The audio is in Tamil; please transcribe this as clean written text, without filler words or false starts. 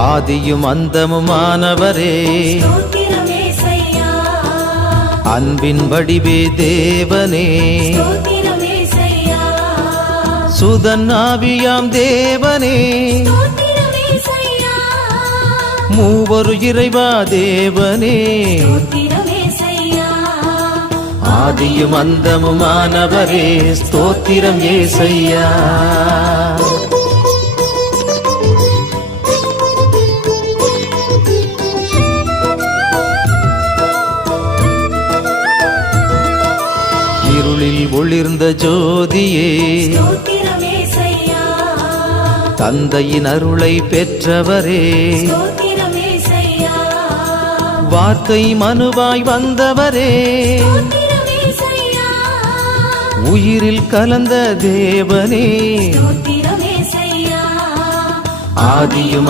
ஆதியும் அந்தமுமானவரே அன்பின் வடிவே தேவனே சுதன் ஆவியாம் தேவனே மூவரு இறைவா தேவனே ஆதியும் அந்தமுமானவரே ஸ்தோத்திரம் ஏசையா. இருளில் ஒளிர்ந்த ஜோதியே தந்தையின் அருளை பெற்றவரே வார்த்தை மனுவாய் வந்தவரே உயிரில் கலந்த தேவனே ஆதியும்